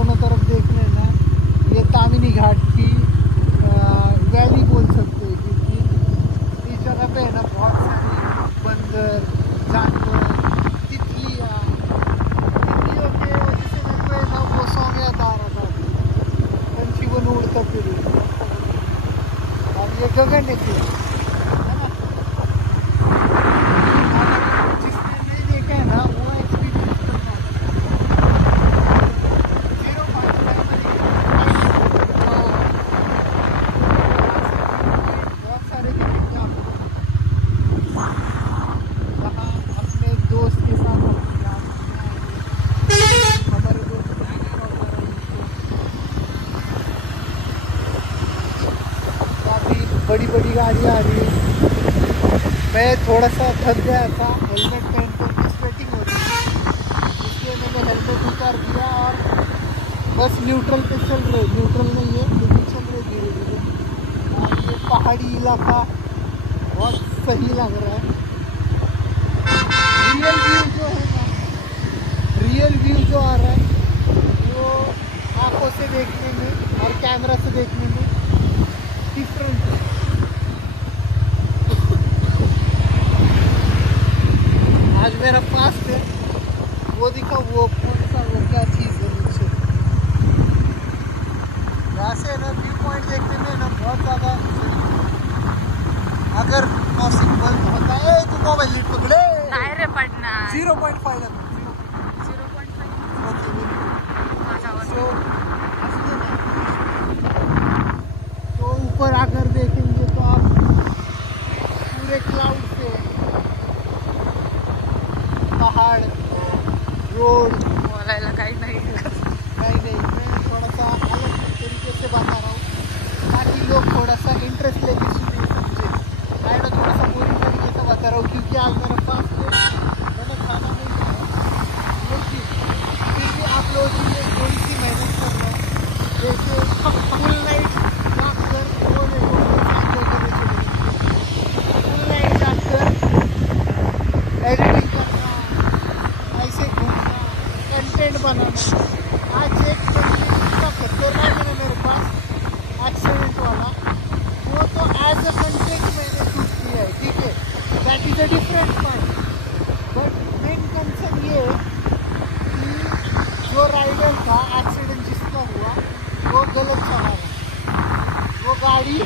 दोनों तरफ देख रहे हैं ना, ये तामिनी घाट की वैली बोल सकते हैं, क्योंकि इस जगह पे है ना बहुत सारे बंदर, जानवर, तितलियों के वजह से मेरे को है ना वो सॉन्ग याद आ रहा था, पंछी बन उड़ता फिर। और ये गगन है ना, जिसने नहीं देखा है ना वो एक्सपीरियंस करना बहुत सारे दिखेंगे आपको। वहाँ अपने दोस्त के साथ हमारे दोस्त काफ़ी बड़ी बड़ी गाड़ी आ रही है। मैं थोड़ा सा थक गया था, हेलमेट पहन कर स्वेटिंग हो रही थी, इसलिए मैंने हेलमेट उतार दिया और बस न्यूट्रल पे चल रहे, न्यूट्रल नहीं है लेकिन चल रहे धीरे धीरे। और ये पहाड़ी इलाका बहुत सही लग रहा है। रियल व्यू जो है ना, रियल व्यू जो आ रहा है वो आँखों से देखने में और कैमरा से देखने में डिफरेंट है। आज मेरा फास्ट है, वो दिखा वो कौन सा वो क्या चीज़ है नीचे। यहाँ से ना व्यू पॉइंट देखने में ना बहुत ज़्यादा, अगर पॉसिबल होता है तो मोबाइल लीड पकड़े रे पढ़ना 0.5 तो ऊपर आकर देखेंगे तो आप पूरे क्लाउड से पहाड़, रोड, नहीं, मैं थोड़ा सा अलग तरीके से बता रहा हूँ ताकि लोग थोड़ा सा इंटरेस्ट लेके सुने समझे। मैं ना थोड़ा सा बोरिंग तरीके से बता रहा हूँ क्योंकि आज मेरा फास्ट है, मैंने खाना नहीं खाया, लेकिन फिर भी आप लोगों के लिए थोड़ी सी मेहनत कर रहा हूँ। जैसे फुल नाइट जाकर फुल नाइट जाकर एडिटिंग करना, ऐसे घूमना, कंटेंट बनाना। आज एक कंटेंट का खतरनाक है ना मेरे पास, एक्सीडेंट वाला, वो तो एज अ कंटेंट मैंने शूट किया है, ठीक है, that is a different point. But main concern ये कि जो राइडर का एक्सीडेंट जिसका हुआ वो गलत चला रहा, वो गाड़ी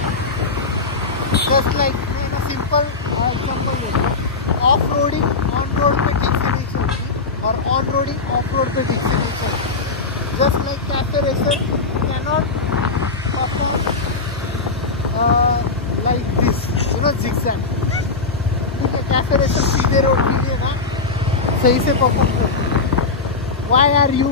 जस्ट लाइक मैं सिंपल एग्जाम्पल देता हूँ, ऑफ रोडिंग ऑन रोड पे ठीक से नहीं चलती और ऑन रोडिंग ऑफ रोड पे ठीक से नहीं चलती। Just like cafe racer cannot perform like this, you know, zigzag, ठीक है। कैफे रेसर सीधे रोड के लिए ना सही से परफॉर्म करते। वाई आर यू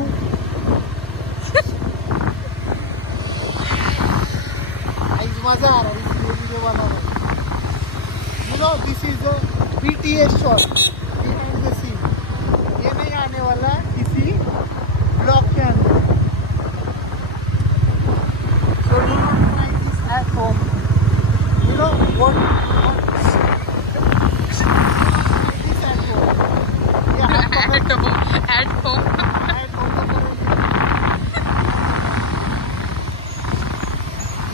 मज़ा आ रहा है इसलिए वीडियो वाला है। You know this is a BTS shot behind the scene, ये नहीं आने वाला है किसी ब्लॉग के अंदर। So do not try this at home, you know what this at home, ये आप एट होम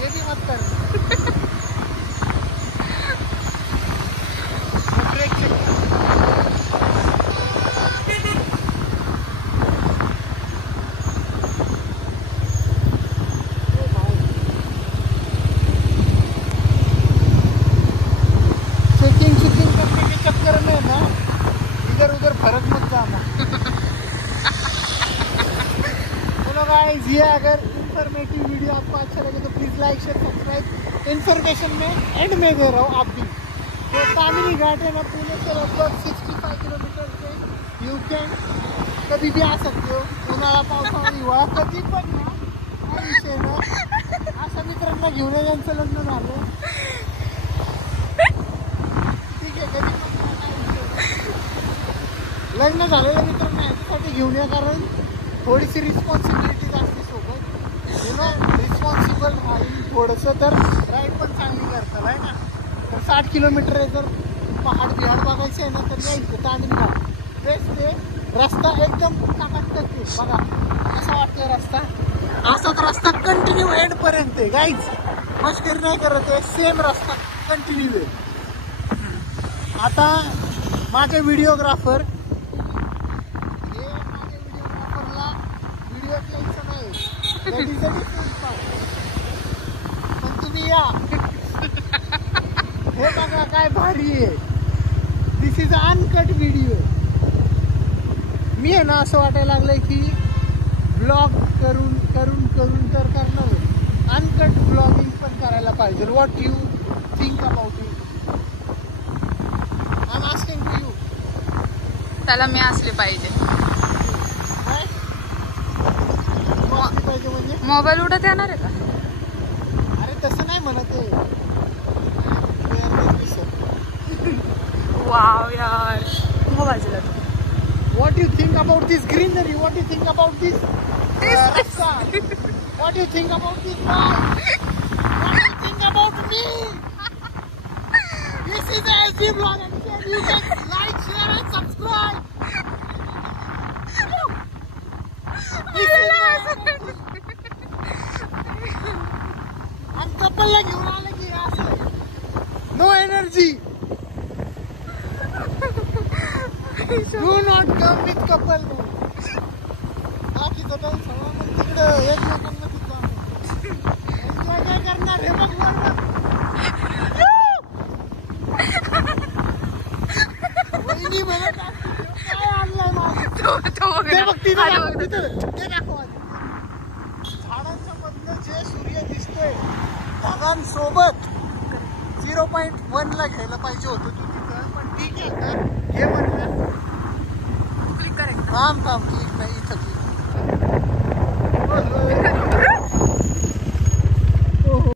ये भी मत कर। चेकिंग करने के चक्कर में ना इधर उधर फर्क मत जाना। चलो गाइस, ये अगर इंफॉर्मेटिव वीडियो आपको अच्छा लगे तो please like share subscribe. Information में एंड में दे रहा हूँ आप भी। तो तामिनी घाट है ना पुणे से लगभग 65 किलोमीटर से, यू कैन कभी भी आ सकते हो, उन्हाळा पावसाळा हिवाळा कधी पण ना, हा विषय ना। अशा मित्रांना घेऊन ज्यांचं लग्न झालं, ठीक आहे, कधी लग्न झालेल्या मित्रांना ह्याच्यासाठी घेऊन या, कारण थोडीशी रिस्पॉन्सिबिलिटीज असते सोबत, यू नो, रिस्पॉन्सिबल राहील थोडंसं तर राईड पण चांगली करताल आहे ना। तर 60 किलोमीटर आहे, जर पहाड बिहाड बघायचे आहे ना तर यायचं तामिनी घाट बेस्ट आहे। रस्ता एकदम टाकाटक आहे. बघा कसं वाटतोय रस्ता. असाच रस्ता कंटिन्यू एंड पर्यंत आहे गाईज. मस्करी नाही करत आहे. सेम रस्ता कंटिन्यू आहे. आता माझे व्हिडिओग्राफरला व्हिडिओ घ्यायचं नाही. पण तुम्ही या. हे बघा काय भारी आहे. This is uncut video. मी आहे ना असं वाटायला लागलंय की ब्लॉग करून करून करून तर करणार. अनकट ब्लॉगिंग पण करायला पाहिजे. What you think about it? I am asking to you. त्याला मी असली पाहिजे. पाहिजे म्हणजे मोबाईल उडत येणार आहे का? अरे तसं नाही म्हणत आहे. वाव यार. हो बाजूला तू. What you think about this greenery? What you think about this rasta? What you think about this guy? What you think about me? This is a SD vlog and you can like, share and subscribe. I'm couple ला घेऊन आले की असं. No energy. Do not come with couple. बाकीचं पण सगळं मग तिकडं एकमेकांना तिथं एन्जॉय काय करणार हे बघ वरनं. वहिनी म्हणत असते, काय आणलंय माझं? ते बघ तिथं दाखव, ते दाखव. झाडांच्या मधनं जे सूर्य दिसतोय ढगांसोबत 0.1 ला घ्यायला पाहिजे होतं तू तिथं. पण ठीक आहे तर हे म्हणलं थांब ठीक नाही इथं.